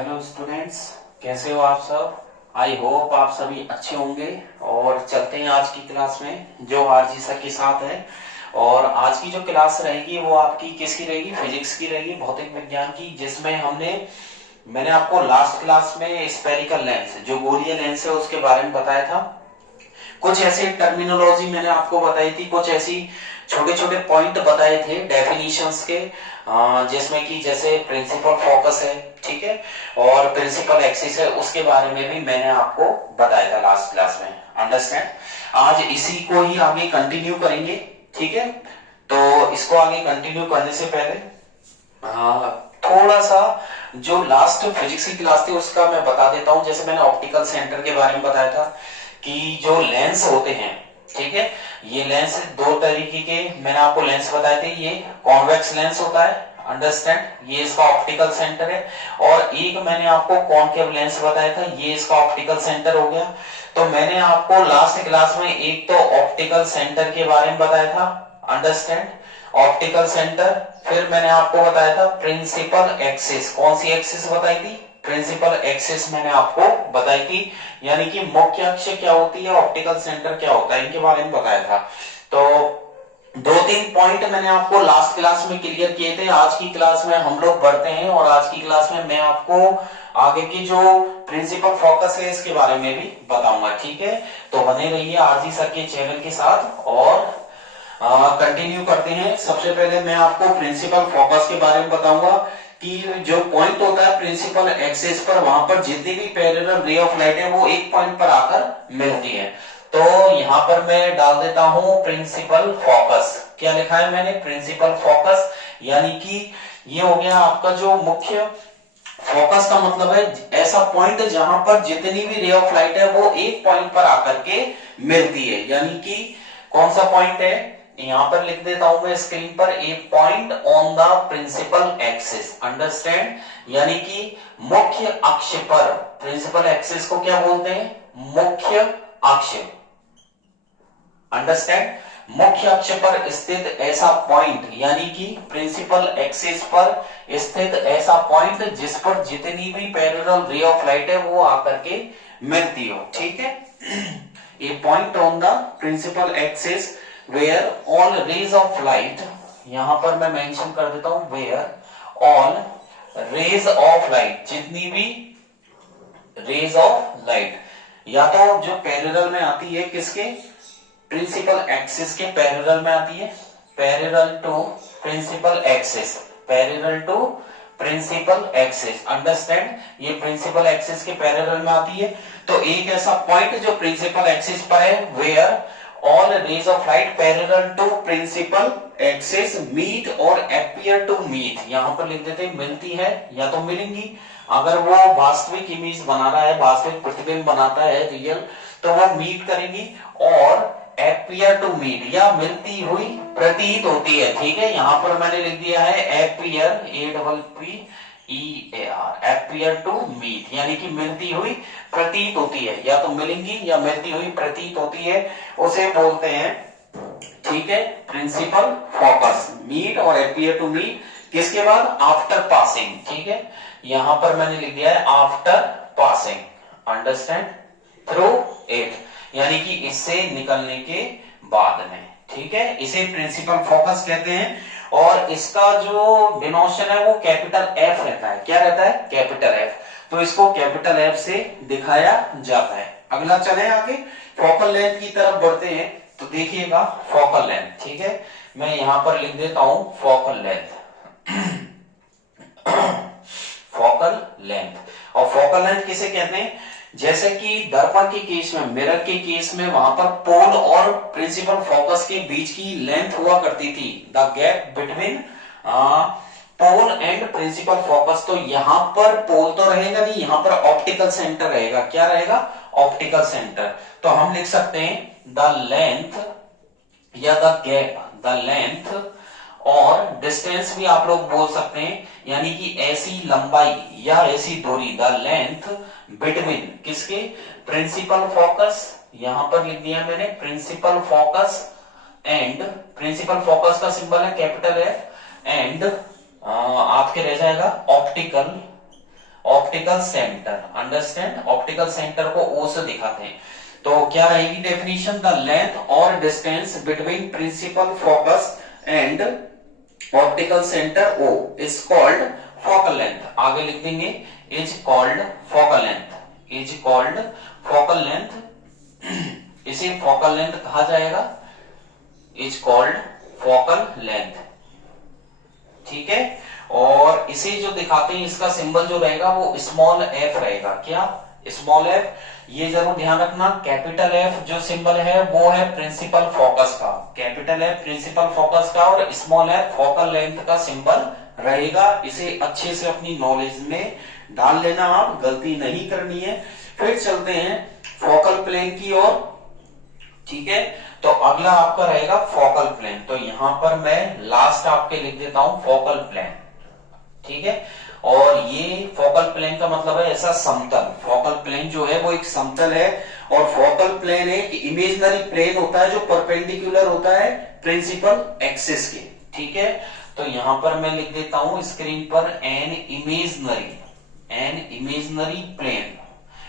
Hello students, कैसे हो आप सब। आई होप आप सभी अच्छे होंगे। और चलते हैं आज की क्लास में जो आरजी सर के साथ है। और आज की जो क्लास रहेगी वो आपकी किसकी रहेगी, फिजिक्स की रहेगी, भौतिक विज्ञान की, जिसमें मैंने आपको लास्ट क्लास में स्पेरिकल लेंस, जो गोलीय लेंस है, उसके बारे में बताया था। कुछ ऐसे टर्मिनोलॉजी मैंने आपको बताई थी, कुछ ऐसी छोटे छोटे पॉइंट बताए थे डेफिनेशंस के, जिसमें कि जैसे प्रिंसिपल फोकस है, ठीक है, और प्रिंसिपल एक्सिस है, उसके बारे में भी मैंने आपको बताया था लास्ट क्लास में। अंडरस्टैंड। आज इसी को ही आगे कंटिन्यू करेंगे, ठीक है। तो इसको आगे कंटिन्यू करने से पहले थोड़ा सा जो लास्ट फिजिक्स की क्लास थी उसका मैं बता देता हूं। जैसे मैंने ऑप्टिकल सेंटर के बारे में बताया था कि जो लेंस होते हैं, ठीक है, ये लेंस दो तरीके के मैंने आपको लेंस बताए थे। ये कॉन्वेक्स लेंस होता है, अंडरस्टैंड, ये इसका ऑप्टिकल सेंटर है। और एक मैंने आपको कॉनकेव लेंस बताया था, ये इसका ऑप्टिकल सेंटर हो गया। तो मैंने आपको लास्ट क्लास में एक तो ऑप्टिकल सेंटर के बारे में बताया था, अंडरस्टैंड, ऑप्टिकल सेंटर। फिर मैंने आपको बताया था प्रिंसिपल एक्सिस। कौन सी एक्सिस बताई थी? प्रिंसिपल एक्सिस मैंने आपको बताई थी, यानी कि मुख्य अक्ष क्या होती है, ऑप्टिकल सेंटर क्या होता है, इनके बारे में बताया था। तो दो तीन पॉइंट मैंने आपको लास्ट क्लास में क्लियर किए थे। आज की क्लास में हम लोग बढ़ते हैं और आज की क्लास में मैं आपको आगे की जो प्रिंसिपल फोकस है इसके बारे में भी बताऊंगा, ठीक है। तो बने रहिए आरजी सर के चैनल के साथ और कंटिन्यू करते हैं। सबसे पहले मैं आपको प्रिंसिपल फोकस के बारे में बताऊंगा कि जो पॉइंट होता है प्रिंसिपल एक्सिस पर, वहां पर जितनी भी पैरेलल रे ऑफ लाइट है वो एक पॉइंट पर आकर मिलती है। तो यहां पर मैं डाल देता हूं प्रिंसिपल फोकस। क्या लिखा है मैंने? प्रिंसिपल फोकस, यानी कि ये हो गया आपका जो मुख्य फोकस का मतलब है ऐसा पॉइंट जहां पर जितनी भी रे ऑफ लाइट है वो एक पॉइंट पर आकर के मिलती है। यानी कि कौन सा पॉइंट है, यहां पर लिख देता हूं मैं स्क्रीन पर, a point on the principal axis, understand, यानी कि मुख्य अक्ष पर। प्रिंसिपल एक्सिस को क्या बोलते हैं? मुख्य अक्ष, अंडरस्टैंड, मुख्य अक्ष पर स्थित ऐसा पॉइंट, यानी कि प्रिंसिपल एक्सिस पर स्थित ऐसा पॉइंट जिस पर जितनी भी पैरेलल रे ऑफ लाइट है वो आकर के मिलती हो, ठीक है। A point on the principal axis where all rays of light, यहां पर मैं मेंशन कर देता हूं where all rays of light, जितनी भी रेज ऑफ लाइट या तो जो पैरेलल में आती है किसके, प्रिंसिपल एक्सिस के पैरेलल में आती है, parallel to principal axis, parallel to principal axis, understand, ये प्रिंसिपल एक्सिस के पैरेलल में आती है। तो एक ऐसा पॉइंट जो प्रिंसिपल एक्सिस पर है, where all rays of light parallel to principal axis meet और अपीयर टू मीट, यहां पर लिख देते हैं मिलती है या तो मिलेंगी। अगर वो वास्तविक इमेज बना रहा है, वास्तविक प्रतिबिंब बनाता है रियल, तो वो मीट करेंगी। और अपीयर टू मीट, या मिलती हुई प्रतीत होती है, ठीक है। यहां पर मैंने लिख दिया है appear, APPEAR, appear to meet, यानी कि मिलती हुई प्रतीत होती है, या तो मिलेंगी या मिलती हुई प्रतीत होती है, उसे बोलते हैं, ठीक है, प्रिंसिपल फोकस। मीट और अपीयर टू मीट किसके बाद? आफ्टर पासिंग, ठीक है। यहां पर मैंने लिख दिया है after passing, understand, through it, यानी कि इससे निकलने के बाद में, ठीक है। इसे प्रिंसिपल फोकस कहते हैं। और इसका जो डिनोशन है वो कैपिटल एफ रहता है। क्या रहता है? Capital F. तो इसको कैपिटल एफ से दिखाया जाता है। अगला चले आगे, फोकल लेंथ की तरफ बढ़ते हैं। तो देखिएगा फोकल लेंथ, ठीक है, मैं यहां पर लिख देता हूं फोकल लेंथ, फोकल लेंथ। और फोकल लेंथ किसे कहते हैं? जैसे कि दर्पण के केस में, मिरर के केस में, वहां पर पोल और प्रिंसिपल फोकस के बीच की लेंथ हुआ करती थी, the gap between pole and principal focus. तो यहां पर पोल तो रहेगा नहीं, यहां पर ऑप्टिकल सेंटर रहेगा। क्या रहेगा? Optical centre. तो हम लिख सकते हैं द लेंथ या द गैप, द लेंथ, और डिस्टेंस भी आप लोग बोल सकते हैं, यानी कि ऐसी लंबाई या ऐसी दूरी, द लेंथ बिटवीन किसके, प्रिंसिपल फोकस, यहां पर लिख दिया मैंने principal focus and, principal focus का सिंबल है कैपिटल एफ, एंड आपके रह जाएगा optical, optical centre, understand, optical centre को ओ से दिखाते हैं। तो क्या रहेगी डेफिनेशन, द लेंथ और distance between principal focus and optical centre O is called focal length. आगे लिख देंगे is called focal length, is called focal length, इसे फोकल लेंथ कहा जाएगा, इज कॉल्ड फोकल लेंथ, ठीक है। और इसे जो दिखाते हैं इसका सिंबल जो रहेगा वो स्मॉल एफ रहेगा, क्या, स्मॉल एफ। ये जरूर ध्यान रखना, कैपिटल एफ जो सिंबल है वो है प्रिंसिपल फोकस का, कैपिटल एफ प्रिंसिपल फोकस का और स्मॉल एफ फोकल लेंथ का सिंबल रहेगा। इसे अच्छे से अपनी नॉलेज में डाल लेना, आप गलती नहीं करनी है। फिर चलते हैं फोकल प्लेन की ओर, ठीक है। तो अगला आपका रहेगा फोकल प्लेन। तो यहां पर मैं लास्ट आपके लिख देता हूं फोकल प्लेन, ठीक है। और ये फोकल प्लेन का मतलब है ऐसा समतल, फोकल प्लेन जो है वो एक समतल है। और फोकल प्लेन एक इमेजिनरी प्लेन होता है जो परपेंडिकुलर होता है प्रिंसिपल एक्सिस के, ठीक है। तो यहां पर मैं लिख देता हूं स्क्रीन पर एन इमेजिनरी प्लेन,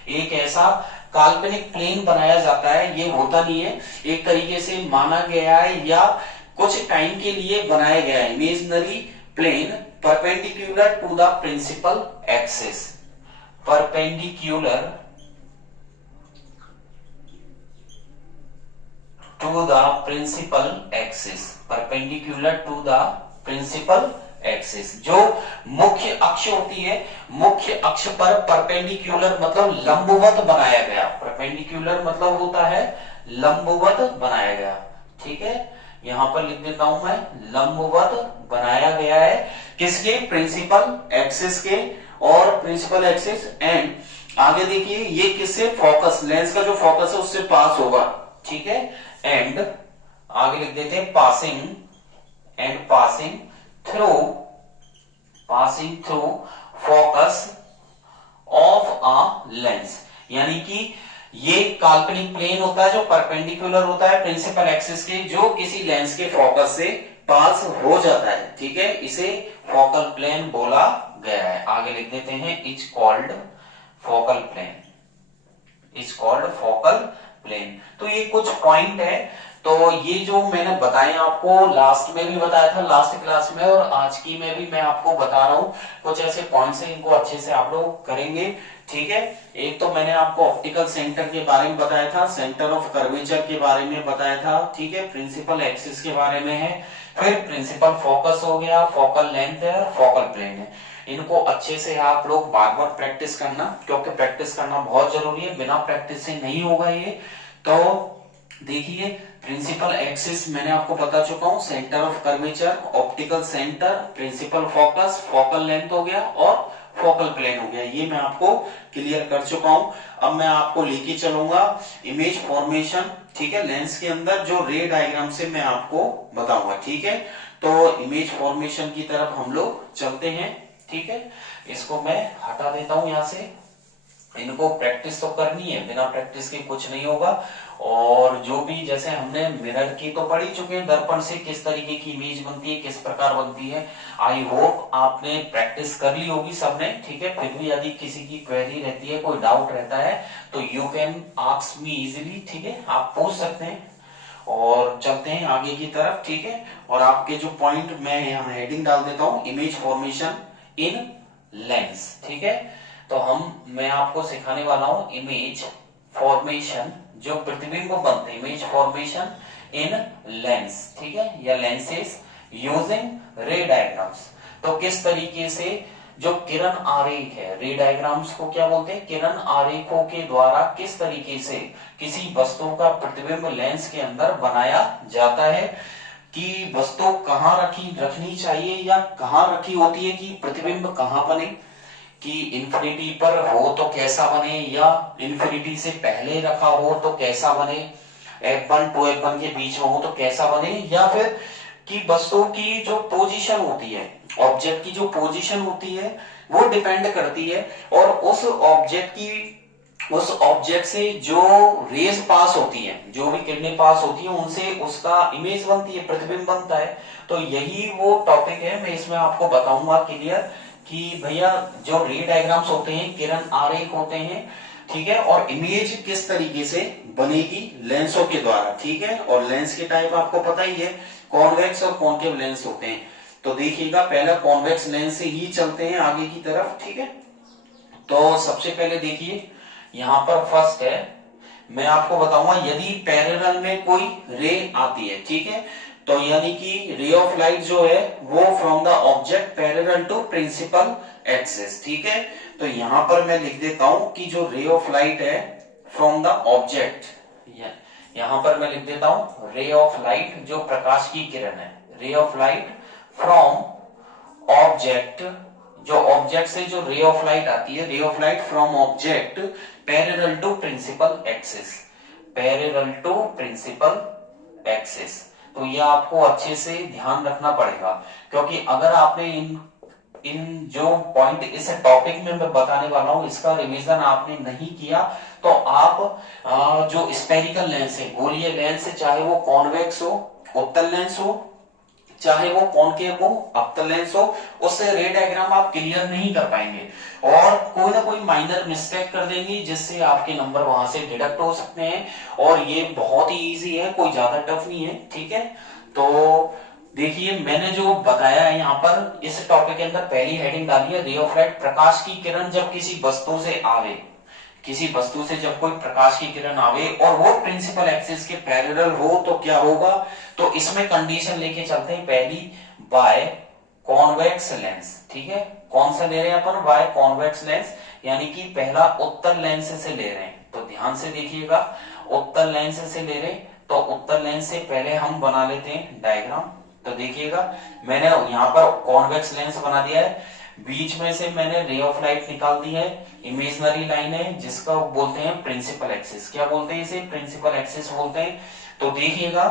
एक ऐसा काल्पनिक प्लेन बनाया जाता है, ये होता नहीं है, एक तरीके से माना गया है या कुछ टाइम के लिए बनाया गया है। Imaginary plane perpendicular to the principal axis, perpendicular to the principal axis, perpendicular to the principal axis. जो मुख्य अक्ष होती है, मुख्य अक्ष पर परपेंडिकुलर मतलब लंबवत बनाया गया, परपेंडिकुलर मतलब होता है लंबवत बनाया गया, ठीक है। यहां पर लिख देता हूं मैं लंबवत बनाया गया है, किसके, प्रिंसिपल एक्सिस के। और प्रिंसिपल एक्सिस एंड आगे देखिए ये किससे, फोकस, लेंस का जो फोकस है उससे पास होगा, ठीक है। एंड आगे लिख देते हैं passing, and passing through focus of a lens, यानी कि ये काल्पनिक प्लेन होता है जो परपेंडिकुलर होता है प्रिंसिपल एक्सिस के, जो किसी लेंस के फोकस से पास हो जाता है, ठीक है। इसे फोकल प्लेन बोला गया है। आगे लिख देते हैं is called focal plane, is called focal plane. तो ये कुछ पॉइंट है। तो ये जो मैंने बताया आपको, लास्ट में भी बताया था लास्ट क्लास में, और आज की में भी मैं आपको बता रहा हूँ, कुछ ऐसे पॉइंट्स हैं, इनको अच्छे से आप लोग करेंगे, ठीक है। एक तो मैंने आपको ऑप्टिकल सेंटर के बारे में बताया था, सेंटर ऑफ कर्वेचर के बारे में बताया था, ठीक है, प्रिंसिपल एक्सिस के बारे में है, फिर प्रिंसिपल फोकस हो गया, फोकल लेंथ है और फोकल प्लेन है। इनको अच्छे से आप लोग बार बार प्रैक्टिस करना, क्योंकि प्रैक्टिस करना बहुत जरूरी है, बिना प्रैक्टिस से नहीं होगा ये। तो देखिए प्रिंसिपल एक्सिस मैंने आपको बता चुका हूं, centre of curvature, optical centre, principal focus, focal length हो गया और फोकल प्लेन हो गया, ये मैं आपको क्लियर कर चुका हूं। अब मैं आपको लेके चलूंगा इमेज फॉर्मेशन, ठीक है, लेंस के अंदर जो रे डायग्राम से मैं आपको बताऊंगा, ठीक है। तो इमेज फॉर्मेशन की तरफ हम लोग चलते हैं, ठीक है। इसको मैं हटा देता हूं यहां से, इनको प्रैक्टिस तो करनी है, बिना प्रैक्टिस के कुछ नहीं होगा। और जो भी जैसे हमने मिरर की तो पढ़ ही चुके हैं, दर्पण से किस तरीके की इमेज बनती है, किस प्रकार बनती है, आई होप आपने प्रैक्टिस कर ली होगी सबने, ठीक है। फिर भी यदि किसी की क्वेरी रहती है, कोई डाउट रहता है, तो you can ask me easily, ठीक है, आप पूछ सकते हैं। और चलते हैं आगे की तरफ, ठीक है। और आपके जो पॉइंट मैं यहाँ हेडिंग डाल देता हूँ, इमेज फॉर्मेशन इन लेंस, ठीक है। तो मैं आपको सिखाने वाला हूं इमेज फॉर्मेशन, जो प्रतिबिंब बनते हैं, इमेज फॉर्मेशन इन लेंस, ठीक है, या लेंसेस यूजिंग रे डायग्राम्स। तो किस तरीके से जो किरण आरेख है, रे डायग्राम्स को क्या बोलते हैं, किरण आरेखों के द्वारा किस तरीके से किसी वस्तु का प्रतिबिंब लेंस के अंदर बनाया जाता है, कि वस्तु कहाँ रखनी चाहिए या कहाँ रखी होती है, कि प्रतिबिंब कहाँ बने, कि इंफिनिटी पर हो तो कैसा बने, या इंफिनिटी से पहले रखा हो तो कैसा बने, F1 टू F1 के बीच में हो तो कैसा बने, या फिर कि वस्तु की जो पोजीशन होती है, ऑब्जेक्ट की जो पोजीशन होती है वो डिपेंड करती है, और उस ऑब्जेक्ट से जो रेज पास होती है, जो भी किरणें पास होती है, उनसे उसका इमेज बनती है, प्रतिबिंब बनता है। तो यही वो टॉपिक है, मैं इसमें आपको बताऊंगा क्लियर कि भैया जो रे डायग्राम्स होते हैं किरण आरेख होते हैं, ठीक है, और इमेज किस तरीके से बनेगी लेंसों के द्वारा, ठीक है। और लेंस के टाइप आपको पता ही है, कॉन्वेक्स और कॉन्केव लेंस होते हैं। तो देखिएगा पहला कॉन्वेक्स लेंस से ही चलते हैं आगे की तरफ, ठीक है। तो सबसे पहले देखिए यहां पर फर्स्ट है, मैं आपको बताऊंगा यदि पैरेलल में कोई रे आती है, ठीक है, तो यानी कि रे ऑफ लाइट जो है वो from the object parallel to principal axis, ठीक है। तो यहां पर मैं लिख देता हूं कि जो रे ऑफ लाइट है फ्रॉम द ऑब्जेक्ट, यहां पर मैं लिख देता हूं रे ऑफ लाइट जो प्रकाश की किरण है, ray of light from object, जो ऑब्जेक्ट से जो रे ऑफ लाइट आती है, ray of light from object parallel to principal axis, parallel to principal axis. तो ये आपको अच्छे से ध्यान रखना पड़ेगा, क्योंकि अगर आपने इन जो पॉइंट इस टॉपिक में मैं बताने वाला हूं इसका रिवीजन आपने नहीं किया तो आप जो स्पेरिकल लेंस है, गोलीय लेंस है, चाहे वो कॉन्वेक्स हो, उत्तल लेंस हो, चाहे वो कॉनकेव हो, अवतल लेंस हो, उससे रे डायग्राम आप क्लियर नहीं कर पाएंगे और कोई ना कोई माइनर मिस्टेक कर देंगे जिससे आपके नंबर वहां से डिडक्ट हो सकते हैं। और ये बहुत ही इजी है, कोई ज्यादा टफ नहीं है, ठीक है। तो देखिए मैंने जो बताया है यहाँ पर इस टॉपिक के अंदर पहली हेडिंग डाली है रे ऑफ लाइट, प्रकाश की किरण जब किसी वस्तु से आवे, किसी वस्तु से जब कोई प्रकाश की किरण आवे और वो प्रिंसिपल एक्सिस के पैरेलल हो तो क्या होगा। तो इसमें कंडीशन लेके चलते हैं, पहली बाय कॉन्वेक्स लेंस, ठीक है। कौन सा ले रहे हैं अपन, बाय कॉन्वेक्स लेंस, यानी कि पहला उत्तल लेंस से ले रहे हैं। तो ध्यान से देखिएगा, उत्तल लेंस से ले रहे हैं तो उत्तल लेंस से पहले हम बना लेते हैं डायग्राम। तो देखिएगा मैंने यहाँ पर कॉन्वेक्स लेंस बना दिया है, बीच में से मैंने रे ऑफ लाइट निकाल दी है, इमेजिनरी लाइन है जिसका बोलते हैं प्रिंसिपल एक्सिस। क्या बोलते हैं इसे, प्रिंसिपल एक्सिस बोलते हैं। तो देखिएगा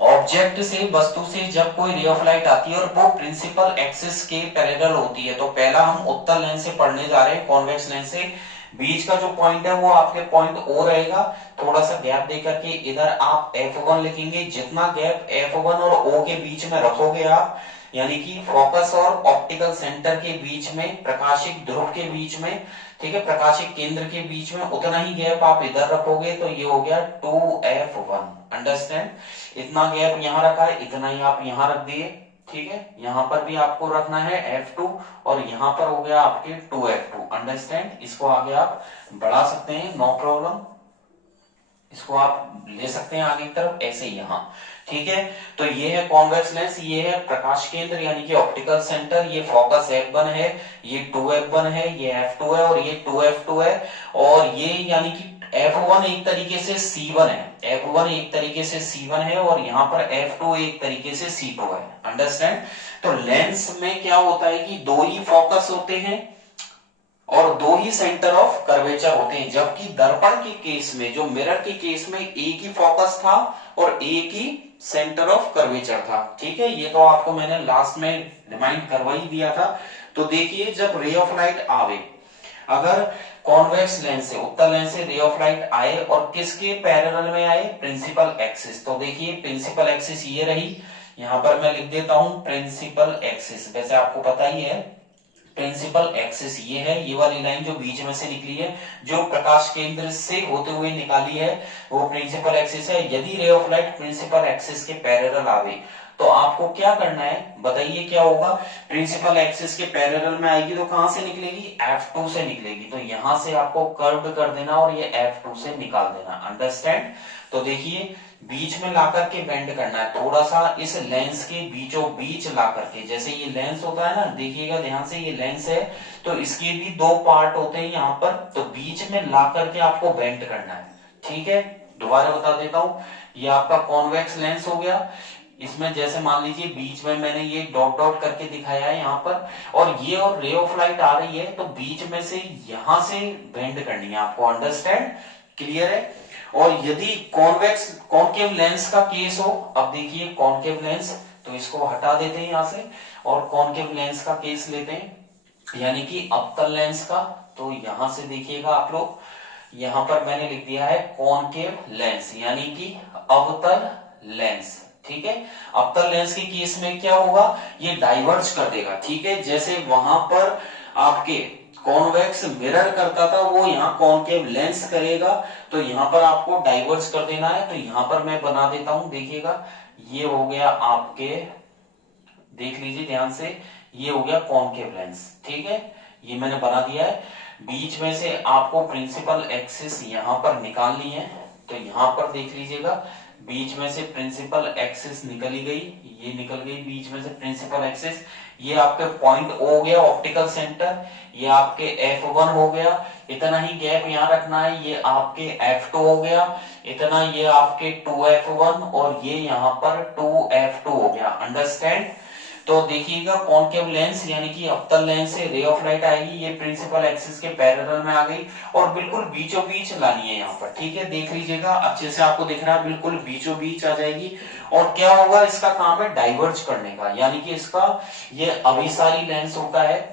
ऑब्जेक्ट से, वस्तु से जब कोई रे ऑफ लाइट आती है और वो प्रिंसिपल एक्सिस के पैरेलल होती है, तो पहला हम उत्तल लेंस से पढ़ने जा रहे हैं, कॉन्वेक्स लेंस से। बीच का जो पॉइंट है वो आपके पॉइंट ओ रहेगा, थोड़ा सा गैप देकर के इधर आप F1 लिखेंगे। जितना गैप F1 और O के बीच में रखोगे आप, यानी कि फोकस और ऑप्टिकल सेंटर के बीच में, प्रकाशिक ध्रुव के बीच में, ठीक है, प्रकाशिक केंद्र के बीच में उतना ही गैप आप इधर रखोगे तो ये हो गया 2F1, अंडरस्टैंड। इतना गैप यहाँ रखा है, इतना ही आप यहाँ रख दिए, ठीक है। यहाँ पर भी आपको रखना है F2 और यहाँ पर हो गया आपके 2F2, अंडरस्टैंड। इसको आगे आप बढ़ा सकते हैं, नो प्रॉब्लम, इसको आप ले सकते हैं आगे की तरफ ऐसे यहाँ, ठीक है। तो ये है कॉन्वेक्स लेंस, ये है प्रकाश केंद्र यानी कि ऑप्टिकल सेंटर, ये फोकस F1 है, ये 2F1 है, ये F2 है और ये 2F2 है। और ये यानी कि F1 एक तरीके से C1 है, F1 एक तरीके से C1 है और यहाँ पर F2 एक तरीके से C2 है, अंडरस्टैंड। तो लेंस में क्या होता है कि दो ही फोकस होते हैं और दो ही सेंटर ऑफ कर्वेचर होते हैं, जबकि दर्पण के केस में, जो मिरर के केस में एक ही फोकस था और एक ही सेंटर ऑफ कर्वेचर था, ठीक है। ये तो आपको मैंने लास्ट में रिमाइंड करवा ही दिया था। तो देखिए जब रे ऑफ लाइट आवे, अगर कॉन्वेक्स लेंस से, उत्तल लेंस से रे ऑफ लाइट आए और किसके पैरेलल में आए, प्रिंसिपल एक्सिस। तो देखिए प्रिंसिपल एक्सिस ये रही, यहां पर मैं लिख देता हूं प्रिंसिपल एक्सिस, वैसे आपको पता ही है प्रिंसिपल एक्सिस ये है, ये वाली लाइन जो बीच में से निकली है, जो प्रकाश केंद्र से होते हुए निकाली है, वो प्रिंसिपल एक्सिस है। यदि ray of light principal axis के पैरेलल आवे तो आपको क्या करना है, बताइए क्या होगा। प्रिंसिपल एक्सिस के पैरेलल में आएगी तो कहां से निकलेगी, F2 से निकलेगी। तो यहां से आपको कर्व कर देना और ये F2 से निकाल देना, अंडरस्टैंड। तो देखिए बीच में ला करके बेंड करना है, थोड़ा सा इस लेंस के बीचों बीच ला करके, जैसे ये लेंस होता है ना, देखिएगा ध्यान से, ये लेंस है तो इसके भी दो पार्ट होते हैं यहाँ पर, तो बीच में ला करके आपको बेंड करना है, ठीक है। दोबारा बता देता हूं, ये आपका कॉन्वेक्स लेंस हो गया, इसमें जैसे मान लीजिए बीच में मैंने ये डॉट डॉट करके दिखाया है यहाँ पर, और ये और रे ऑफ लाइट आ रही है तो बीच में से यहां से बेंड करनी है आपको, अंडरस्टैंड, क्लियर है। और यदि कॉन्वेक्स कॉन्केव लेंस का केस हो, अब देखिए कॉन्केव लेंस, तो इसको हटा देते हैं यहां से और कॉन्केव लेंस का केस लेते हैं, यानी कि अवतल लेंस का। तो यहां से देखिएगा आप लोग, यहां पर मैंने लिख दिया है कॉन्केव लेंस यानी कि अवतल लेंस, ठीक है। अवतल लेंस के केस में क्या होगा, ये डाइवर्ज कर देगा, ठीक है। जैसे वहां पर आपके कॉन्वेक्स मिरर करता था, वो यहाँ कॉनकेव लेंस करेगा, तो यहाँ पर आपको डाइवर्ज कर देना है। तो यहाँ पर मैं बना देता हूं, देखिएगा ये हो गया आपके, देख लीजिए ध्यान से, ये हो गया कॉनकेव लेंस, ठीक है, ये मैंने बना दिया है। बीच में से आपको प्रिंसिपल एक्सिस यहां पर निकालनी है, तो यहां पर देख लीजिएगा बीच में से प्रिंसिपल एक्सिस निकली गई, ये निकल गई बीच में से प्रिंसिपल एक्सिस। ये आपके पॉइंट O हो गया ऑप्टिकल सेंटर, ये आपके F1 हो गया, इतना ही गैप यहाँ रखना है, ये आपके F2 हो गया, इतना ये आपके 2F1 और ये यहाँ पर 2F2 हो गया, अंडरस्टैंड। तो देखिएगा कॉनकेव लेंस यानी कि अवतल लेंस से रे ऑफ लाइट आएगी, ये प्रिंसिपल एक्सिस के पैरेलल में आ गई और बिल्कुल बीचों बीच लानी है यहाँ पर, ठीक है। देख लीजिएगा अच्छे से आपको दिख रहा है, बिल्कुल बीचों बीच आ जाएगी। और क्या होगा, इसका काम है डाइवर्ज करने का, यानी कि इसका ये अभिसारी लेंस होता है,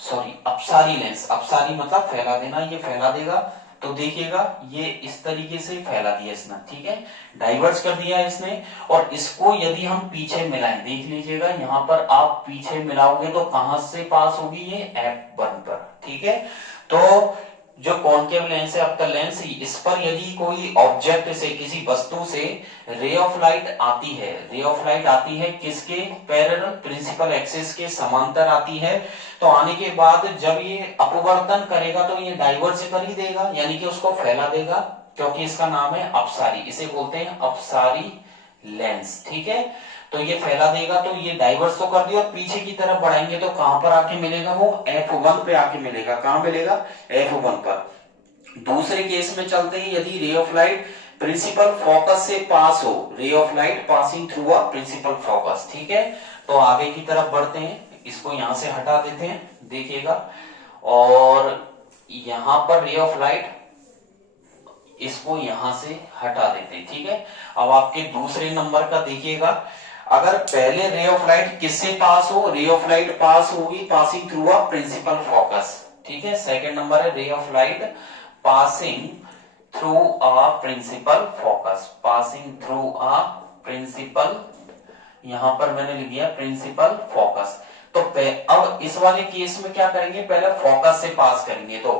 सॉरी अपसारी लेंस, अपसारी मतलब फैला देना, ये फैला देगा। तो देखिएगा ये इस तरीके से फैला दिया इसने, ठीक है, डाइवर्ज कर दिया इसने। और इसको यदि हम पीछे मिलाएं, देख लीजिएगा यहाँ पर आप पीछे मिलाओगे तो कहां से पास होगी, ये F1 पर, ठीक है। तो जो कॉनकेव लेंस है अवतल लेंस, इस पर यदि कोई ऑब्जेक्ट से, किसी वस्तु से रे ऑफ लाइट आती है, रे ऑफ लाइट आती है किसके पैरेलल, प्रिंसिपल एक्सिस के समांतर आती है, तो आने के बाद जब ये अपवर्तन करेगा तो ये डाइवर्ज कर ही देगा, यानी कि उसको फैला देगा, क्योंकि इसका नाम है अपसारी, इसे बोलते हैं अपसारी लेंस, ठीक है। तो ये फैला देगा, तो ये डाइवर्स तो कर दिया, और पीछे की तरफ बढ़ाएंगे तो कहां पर आके मिलेगा, वो F1 पे आके मिलेगा, कहां मिलेगा, F1 पर। दूसरे केस में चलते हैं, यदि ray of light principal focus से पास हो, ray of light passing through a principal focus, ठीक है। तो आगे की तरफ बढ़ते हैं, इसको यहां से हटा देते हैं, देखिएगा, और यहां पर रे ऑफ लाइट, इसको यहां से हटा देते हैं, ठीक है। अब आपके दूसरे नंबर का देखिएगा, अगर पहले रे ऑफ लाइट किससे पास हो, रे ऑफ लाइट पास होगी passing through a principal focus, ठीक है। सेकंड नंबर है ray of light passing through a principal focus, passing through a principal, यहां पर मैंने लिख दिया प्रिंसिपल फोकस। तो अब इस वाले केस में क्या करेंगे, पहले फोकस से पास करेंगे। तो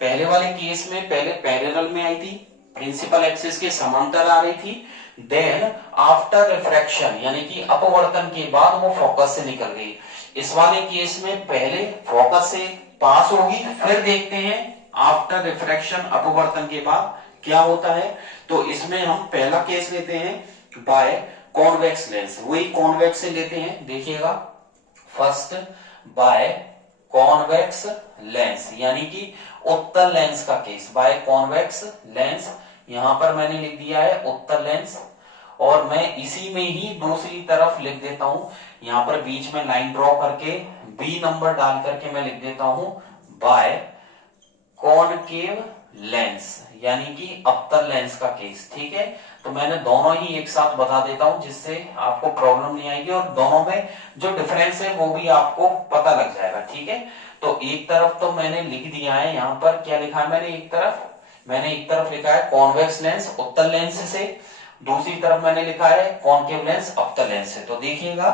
पहले वाले केस में पहले पैरेलल में आई थी, प्रिंसिपल एक्सिस के समांतर आ रही थी, देन आफ्टर रिफ्रैक्शन यानी कि अपवर्तन के बाद वो फोकस से निकल गई। इस वाले केस में पहले फोकस से पास होगी, फिर देखते हैं आफ्टर रिफ्रैक्शन अपवर्तन के बाद क्या होता है। तो इसमें हम पहला केस लेते हैं बाय कॉन्वेक्स लेंस, वही कॉन्वेक्स से लेते हैं, देखिएगा फर्स्ट बाय कॉन्वेक्स लेंस यानी कि उत्तल लेंस का केस, बाय कॉन्वेक्स लेंस, यहां पर मैंने लिख दिया है उत्तल लेंस, और मैं इसी में ही दूसरी तरफ लिख देता हूं, यहां पर बीच में लाइन ड्रॉ करके बी नंबर डाल करके मैं लिख देता हूं बाय कॉनकेव लेंस यानी कि अवतल लेंस का केस, ठीक है। तो मैंने दोनों ही एक साथ बता देता हूं जिससे आपको प्रॉब्लम नहीं आएगी, और दोनों में जो डिफरेंस है वो भी आपको पता लग जाएगा, ठीक है। तो एक तरफ तो मैंने लिख दिया है, यहां पर क्या लिखा है मैंने एक तरफ लिखा है कॉन्वेक्स लेंस उत्तल लेंस से, दूसरी तरफ मैंने लिखा है कॉनकेव लेंस अवतल लेंस से। तो देखिएगा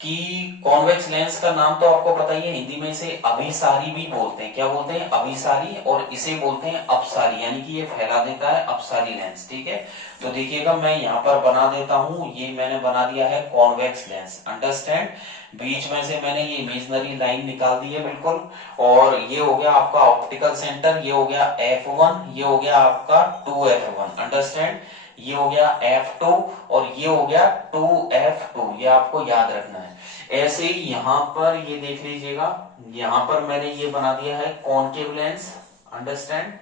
कि कॉन्वेक्स लेंस का नाम तो आपको पता ही है, हिंदी में इसे अभिसारी भी बोलते हैं, क्या बोलते हैं, अभिसारी, और इसे बोलते हैं अपसारी, यानी कि ये फैला देता है, अपसारी लेंस, ठीक है। तो देखिएगा मैं यहाँ पर बना देता हूं, ये मैंने बना दिया है कॉन्वेक्स लेंस, अंडरस्टैंड। बीच में से मैंने ये इमेजिनरी लाइन निकाल दी है बिल्कुल, और ये हो गया आपका ऑप्टिकल सेंटर, ये हो गया F1, ये हो गया आपका 2F1, अंडरस्टैंड, ये हो गया F2 और ये हो गया 2F2, ये आपको याद रखना है। ऐसे ही यहां पर ये देख लीजिएगा, यहां पर मैंने ये बना दिया है concave lens, understand,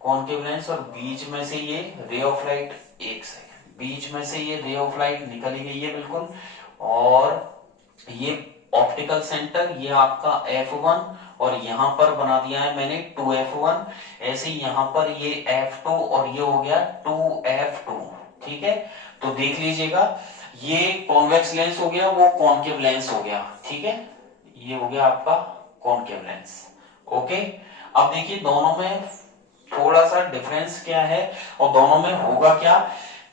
concave lens, और बीच में से ये रे ऑफ लाइट, एक सेकंड, बीच में से ये रे ऑफ लाइट निकली गई है बिल्कुल, और ये ऑप्टिकल सेंटर ये आपका F1, और यहां पर बना दिया है मैंने 2F1, ऐसे ही यहां पर ये F2 और ये हो गया 2F2, ठीक है। तो देख लीजिएगा ये कॉन्वेक्स लेंस हो गया, वो कॉनकेव लेंस हो गया, ठीक है, ये हो गया आपका कॉनकेव लेंस, ओके। अब देखिए दोनों में थोड़ा सा डिफरेंस क्या है और दोनों में होगा क्या,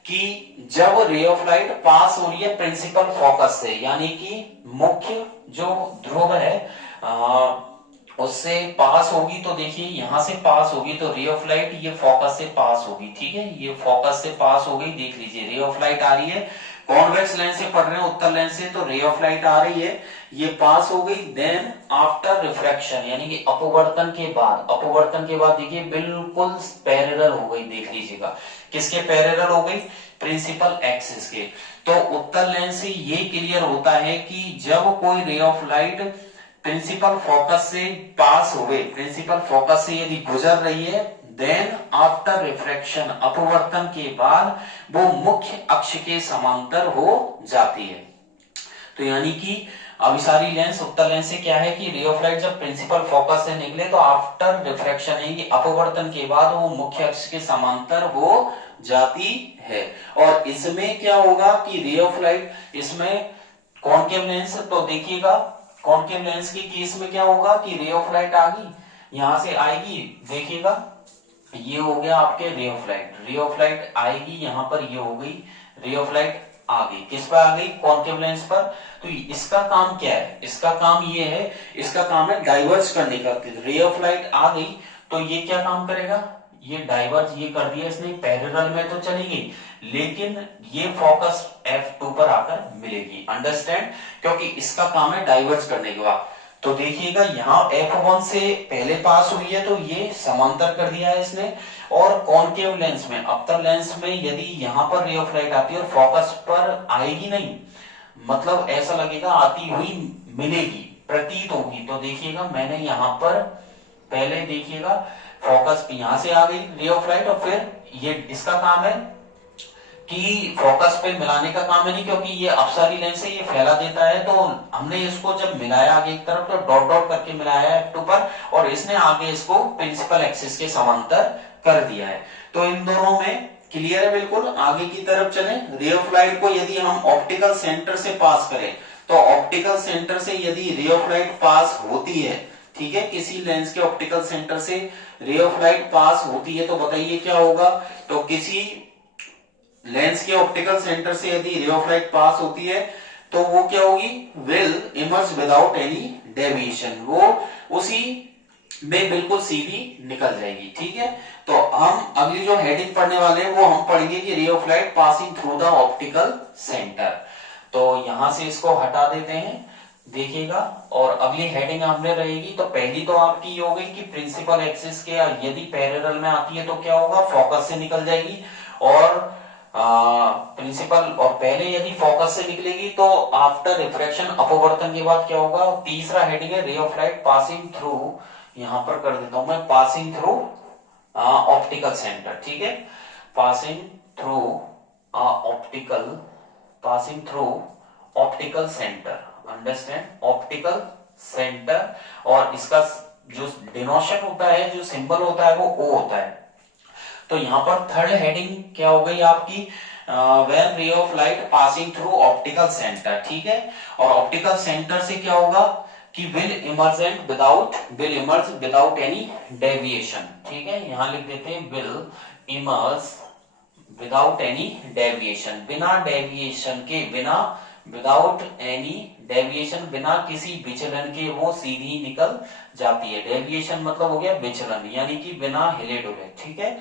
कि जब रे ऑफ लाइट पास हो रही है प्रिंसिपल फोकस से, यानी कि मुख्य जो ध्रुव है उससे पास होगी, तो देखिए यहां से पास होगी तो रे ऑफ लाइट ये फोकस से पास होगी, ठीक है, ये फोकस से पास हो गई। देख लीजिए रे ऑफ लाइट आ रही है, कॉन्वेक्स लेंस से पढ़ रहे हैं उत्तल लेंस से, तो रे ऑफ लाइट आ रही है, ये पास हो गई। देन आफ्टर रिफ्रैक्शन यानी कि अपवर्तन के बाद, अपवर्तन के बाद देखिए बिल्कुल पैरेलल हो गई, देख लीजिएगा किसके पैरेलल हो गई, प्रिंसिपल एक्सिस के। तो उत्तल लेंस से ये क्लियर होता है कि जब कोई रे ऑफ लाइट प्रिंसिपल फोकस से पास हो गई, प्रिंसिपल फोकस से यदि गुजर रही है, देन आफ्टर रिफ्रैक्शन अपवर्तन के बाद वो मुख्य अक्ष के समांतर हो जाती है। तो यानी कि अभिसारी लेंस उत्तल लेंस से क्या है कि रे ऑफ लाइट जब प्रिंसिपल फोकस से निकले तो आफ्टर रिफ्रैक्शन यानी अपवर्तन के बाद वो मुख्य अक्ष के समांतर हो जाती है। और इसमें क्या होगा कि रे ऑफ लाइट, इसमें कॉनकेव लेंस, तो देखिएगा कॉनकेव लेंस के केस में क्या होगा कि रे ऑफ लाइट आ गई, यहां से आएगी, देखिएगा ये हो गया आपके रे ऑफ लाइट, रे ऑफ लाइट आएगी यहां पर, ये हो गई रे ऑफ लाइट आ गई, किस पर आ गई, कॉनकेव लेंस पर। तो इसका काम क्या है, इसका काम ये है, इसका काम है डाइवर्ज करने का। रे ऑफ लाइट आ गई तो ये क्या काम करेगा, ये डाइवर्ज ये कर दिया इसने, पैरेलल में तो चली गई लेकिन ये फोकस F2 पर आकर मिलेगी, अंडरस्टैंड, क्योंकि इसका काम है डाइवर्ज करने के बाद। तो देखिएगा यहाँ F1 से पहले पास हुई है तो ये समांतर कर दिया है इसने। और कॉनकेव लेंस में, अवतल लेंस में यदि यहाँ पर रे ऑफ लाइट आती है और फोकस पर आएगी नहीं, मतलब ऐसा लगेगा आती हुई मिलेगी, प्रतीत होगी, तो देखिएगा मैंने यहाँ पर पहले देखिएगा फोकस यहां से आ गई रे ऑफ लाइट, और फिर ये इसका काम है कि फोकस पे मिलाने का काम है नहीं, क्योंकि ये अपसारी लेंस से ये फैला देता है, तो हमने इसको जब मिलाया आगे एक तरफ तो डॉट डॉट करके मिलाया F2 पर, और इसने आगे इसको प्रिंसिपल एक्सिस के समांतर कर दिया है। तो इन दोनों में क्लियर है बिल्कुल। आगे की तरफ चले, रे ऑफ लाइट को यदि हम ऑप्टिकल सेंटर से पास करें तो ऑप्टिकल सेंटर से यदि रे ऑफ लाइट पास होती है, ठीक है, किसी लेंस के ऑप्टिकल सेंटर से रे ऑफ लाइट पास होती है, तो बताइए क्या होगा, तो किसी लेंस के ऑप्टिकल सेंटर से यदि रे ऑफ लाइट पास होती है तो वो क्या होगी, will emerge without any deviation, वो उसी में बिल्कुल सीधी निकल जाएगी, ठीक है। तो हम अगली जो हेडिंग पढ़ने वाले हैं वो हम पढ़ेंगे कि रे of light passing through the optical centre. तो यहां से इसको हटा देते हैं, देखिएगा, और अगली हेडिंग हमने रहेगी, तो पहली तो आपकी हो गई कि प्रिंसिपल एक्सिस के यदि पैरेलल में आती है तो क्या होगा, फोकस से निकल जाएगी, और प्रिंसिपल, और पहले यदि फोकस से निकलेगी तो आफ्टर रिफ्रैक्शन अपवर्तन के बाद क्या होगा। तीसरा हेडिंग है ray of light passing through, यहां पर कर देता हूं मैं, पासिंग थ्रू ऑप्टिकल सेंटर, ठीक है, passing through optical, passing through optical centre, understand, optical centre, और इसका जो डिनोशन होता है, जो सिंबल होता है वो O होता है। तो यहाँ पर थर्ड हेडिंग क्या हो गई आपकी, व्हेन रे of light passing through optical centre, ठीक है, और ऑप्टिकल सेंटर से क्या होगा कि will emergent without, will emerge without any deviation, ठीक है, यहां लिख देते हैं will emerge without any deviation, बिना डेविएशन के, बिना विदाउट एनी डेविएशन, बिना किसी विचलन के वो सीधी निकल जाती है। डेविएशन मतलब हो गया विचलन, यानी कि बिना हिले डुले, ठीक है।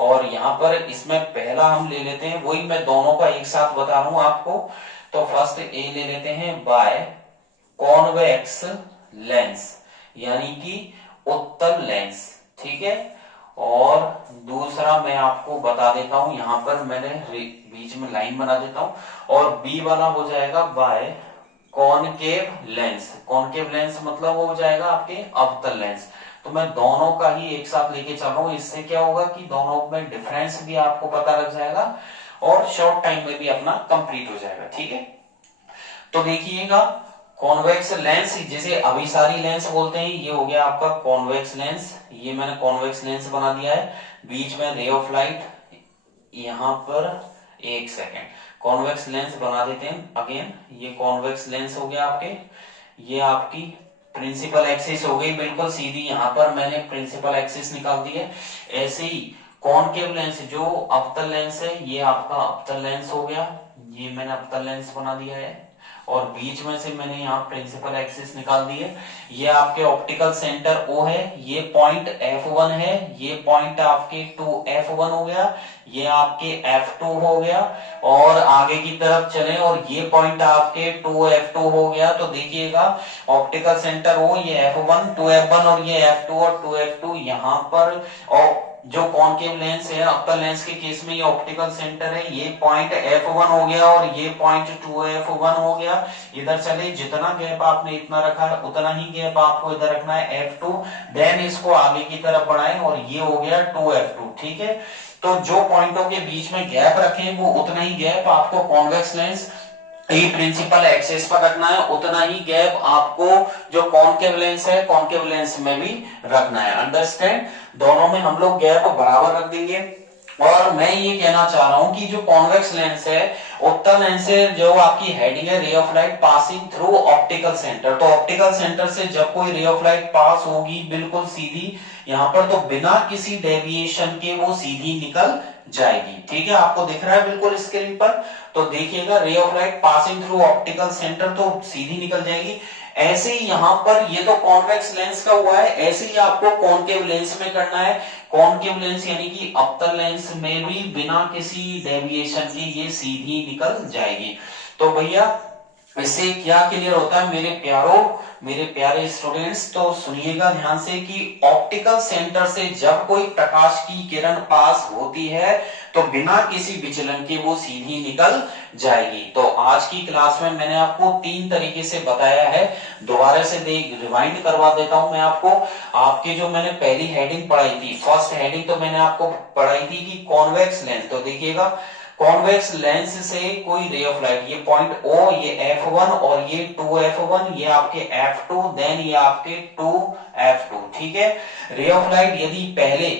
और यहाँ पर इसमें पहला हम ले लेते हैं, वही मैं दोनों का एक साथ बता रहा हूं आपको। तो फर्स्ट ए ले लेते हैं, बाय कॉन्वेक्स लेंस, यानी कि उत्तल लेंस, ठीक है। और दूसरा मैं आपको बता देता हूं, यहां पर मैंने बीच में लाइन बना देता हूं, और बी वाला हो जाएगा by concave lens. Concave lens मतलब हो जाएगा आपके अवतल लेंस। तो मैं दोनों का ही एक साथ लेके चल रहा हूं, इससे क्या होगा कि दोनों में डिफरेंस भी आपको पता लग जाएगा और शॉर्ट टाइम में भी अपना कंप्लीट हो जाएगा, ठीक है। तो देखिएगा कॉन्वेक्स लेंस, जिसे अभिसारी लेंस बोलते हैं, ये हो गया आपका कॉन्वेक्स लेंस, ये मैंने कॉन्वेक्स लेंस बना दिया है, बीच में रे ऑफ लाइट, यहां पर एक सेकेंड कॉन्वेक्स लेंस बना देते हैं अगेन, ये कॉन्वेक्स लेंस हो गया आपके, ये आपकी प्रिंसिपल एक्सिस हो गई बिल्कुल सीधी, यहां पर मैंने प्रिंसिपल एक्सिस निकाल दी है। ऐसे ही कॉनकेव लेंस जो अवतल लेंस है, ये आपका अवतल लेंस हो गया, ये मैंने अवतल लेंस बना दिया है, और बीच में से मैंने यहाँ प्रिंसिपल एक्सिस निकाल दी है। ये आपके ऑप्टिकल सेंटर O है, ये पॉइंट F1 है, ये पॉइंट आपके 2F1 हो गया, ये आपके F2 हो गया, और आगे की तरफ चलें और ये पॉइंट आपके 2F2 हो गया। तो देखिएगा ऑप्टिकल सेंटर O, ये F1 2F1 और ये F2 और 2F2 यहाँ पर। और जो कॉनकेव लेंस है, अवतल लेंस के केस में ये ऑप्टिकल सेंटर है, ये पॉइंट F1 हो गया और ये पॉइंट 2F1 हो गया। इधर चले, जितना गैप आपने इतना रखा है उतना ही गैप आपको इधर रखना है F2, देन इसको आगे की तरफ बढ़ाएं और ये हो गया 2F2। ठीक है, तो जो पॉइंटों के बीच में गैप रखें वो उतना ही गैप आपको कॉन्वेक्स लेंस ये प्रिंसिपल एक्सिस पर रखना है, उतना ही गैप आपको जो कॉनकेव लेंस है कॉनकेव लेंस में भी रखना है। अंडरस्टैंड, दोनों में हम लोग गैप बराबर रख देंगे। और मैं ये कहना चाह रहा हूं कि जो कॉन्वेक्स लेंस है, उत्तल लेंस से जो आपकी हेडिंग है, ray of light passing through optical centre, तो ऑप्टिकल सेंटर से जब कोई रे ऑफ लाइट पास होगी बिल्कुल सीधी यहाँ पर, तो बिना किसी डेविएशन के वो सीधी निकल जाएगी। ठीक है, आपको दिख रहा है बिल्कुल स्क्रीन पर, तो देखिएगा रे of light passing through optical centre, तो सीधी निकल जाएगी। ऐसे ही यहाँ पर ये तो कॉन्वेक्स लेंस का हुआ है, ऐसे ही आपको कॉनकेव लेंस में करना है। कॉनकेव लेंस यानी कि अवतल लेंस में भी बिना किसी डेविएशन के ये सीधी निकल जाएगी। तो भैया इससे क्या क्लियर होता है मेरे प्यारे स्टूडेंट्स, तो सुनिएगा ध्यान से कि ऑप्टिकल सेंटर से जब कोई प्रकाश की किरण पास होती है तो बिना किसी विचलन के वो सीधी निकल जाएगी। तो आज की क्लास में मैंने आपको 3 तरीके से बताया है, दोबारा से रिवाइंड करवा देता हूं मैं आपको। आपके जो मैंने पहली हेडिंग पढ़ाई थी, फर्स्ट हेडिंग तो मैंने आपको पढ़ाई थी कि कॉन्वेक्स लेंस, तो देखिएगा कॉन्वेक्स लेंस से कोई रे ऑफ लाइट, ये पॉइंट O, ये F1 और ये 2F1, ये आपके F2, देन ये आपके 2F2। ठीक है, रे ऑफ लाइट यदि पहले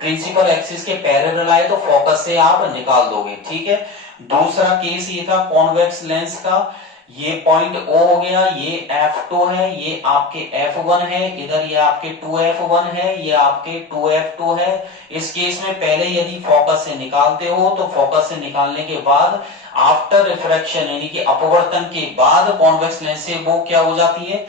प्रिंसिपल एक्सिस के पैरेलल आए तो फोकस से आप निकाल दोगे। ठीक है, दूसरा केस ये था कॉन्वेक्स लेंस का, ये पॉइंट O हो गया, ये F2 है, ये आपके F1 है, इधर ये आपके 2F1 है, ये आपके 2F2 है। इस केस में पहले यदि फोकस से निकालते हो तो फोकस से निकालने के बाद आफ्टर रिफ्रैक्शन यानी कि अपवर्तन के बाद कॉन्वेक्स लेंस से वो क्या हो जाती है,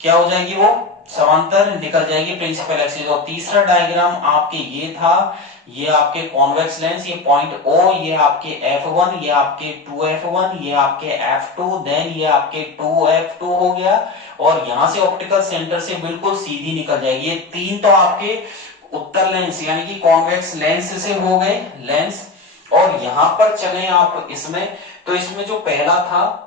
क्या हो जाएगी, वो समांतर निकल जाएगी प्रिंसिपल एक्सिस। और तीसरा डायग्राम आपके ये था, ये आपके कॉन्वेक्स लेंस, ये पॉइंट O, ये आपके F1, ये आपके 2F1, ये आपके F2, देन ये आपके 2F2 हो गया, और यहां से ऑप्टिकल सेंटर से बिल्कुल सीधी निकल जाएगी। ये 3 तो आपके उत्तल लेंस यानी कि कॉन्वेक्स लेंस से हो गए लेंस। और यहां पर चले आप इसमें, तो इसमें जो पहला था,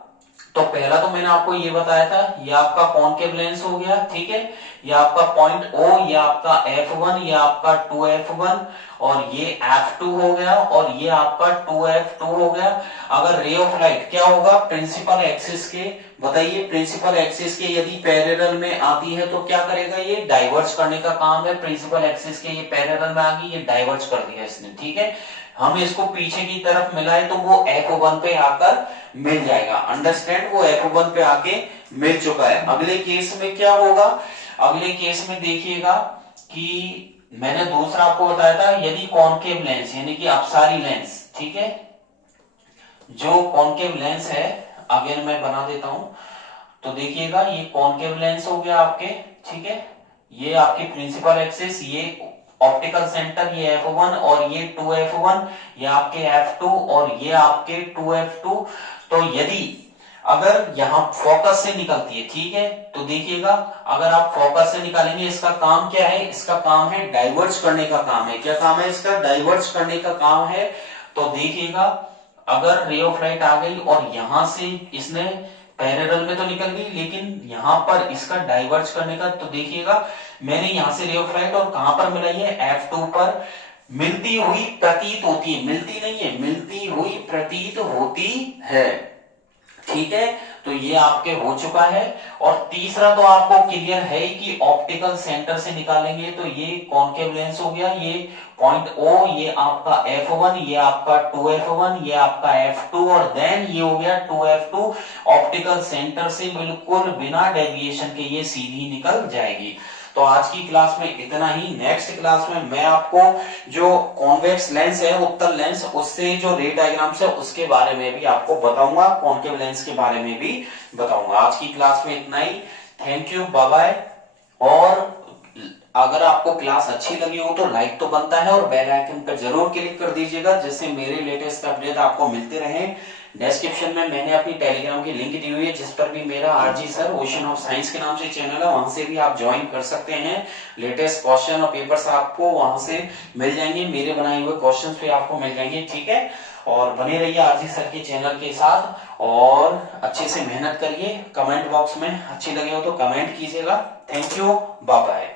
तो पहला तो मैंने आपको ये बताया था, ये आपका कॉनकेव लेंस हो गया। ठीक है, ये आपका पॉइंट O, ये आपका F1, ये आपका 2F1 और ये F2 हो गया, और ये आपका 2F2 हो गया। अगर रे ऑफ लाइट क्या होगा प्रिंसिपल एक्सिस के, बताइए प्रिंसिपल एक्सिस के यदि पैरेलल में आती है तो क्या करेगा, ये डाइवर्ज करने का काम है। प्रिंसिपल एक्सिस के ये पैरेलल में आ गई, ये डाइवर्ज कर दिया इसने। ठीक है, हम इसको पीछे की तरफ मिलाए तो वो F1 पे आकर मिल जाएगा। अंडरस्टैंड, वो F1 पे आके मिल चुका है। अगले केस में क्या होगा, अगले केस में देखिएगा कि मैंने दूसरा आपको बताया था, यदि कॉनकेव लेंस यानी कि अपसारी लेंस, ठीक है, जो कॉनकेव लेंस है, अगेन मैं बना देता हूं, तो देखिएगा ये कॉनकेव लेंस हो गया आपके। ठीक है, ये आपकी प्रिंसिपल एक्सिस, ये ऑप्टिकल सेंटर, ये F1 और ये 2F1, ये आपके F2 और ये आपके 2F2। तो यदि अगर यहां फोकस से निकलती है, ठीक है, तो देखिएगा अगर आप फोकस से निकालेंगे, इसका काम क्या है, इसका काम है डाइवर्ज करने का काम है। क्या काम है इसका, डाइवर्ज करने का काम है। तो देखिएगा अगर रे ऑफ लाइट आ गई और यहां से इसने पैरेलल में तो निकल गई, लेकिन यहां पर इसका डाइवर्ज करने का, तो देखिएगा मैंने यहां से रे ऑफ लाइट और कहां पर मिलाई है, F2 पर मिलती हुई प्रतीत होती है, मिलती नहीं है, मिलती हुई प्रतीत होती है। ठीक है, तो ये आपके हो चुका है। और तीसरा तो आपको क्लियर है कि ऑप्टिकल सेंटर से निकालेंगे, तो ये कॉनकेव लेंस हो गया, ये पॉइंट O, ये आपका F1, ये आपका 2F1, ये आपका F2 और देन ये हो गया 2F2। ऑप्टिकल सेंटर से बिल्कुल बिना डेविएशन के ये सीधी निकल जाएगी। तो आज की क्लास में इतना ही। नेक्स्ट क्लास में मैं आपको जो कॉन्वेक्स लेंस है, उत्तल लेंस, उससे जो रे डायग्राम्स है उसके बारे में भी आपको बताऊंगा, कॉन्केव लेंस के बारे में भी बताऊंगा। आज की क्लास में इतना ही। Thank you, bye bye. और अगर आपको क्लास अच्छी लगी हो तो लाइक तो बनता है और बेल आइकन पर जरूर क्लिक कर दीजिएगा, जिससे मेरे लेटेस्ट अपडेट आपको मिलते रहे। डिस्क्रिप्शन में मैंने अपनी टेलीग्राम की लिंक दी हुई है, जिस पर भी मेरा RG sir ocean of science के नाम से चैनल है, वहां से भी आप ज्वाइन कर सकते हैं। लेटेस्ट क्वेश्चन और पेपर्स आपको वहां से मिल जाएंगे, मेरे बनाए हुए क्वेश्चन भी आपको मिल जाएंगे, ठीक है। और बने रहिए आरजी सर के चैनल के साथ और अच्छे से मेहनत करिए। कमेंट बॉक्स में अच्छी लगे हो तो कमेंट कीजिएगा। Thank you, bye bye.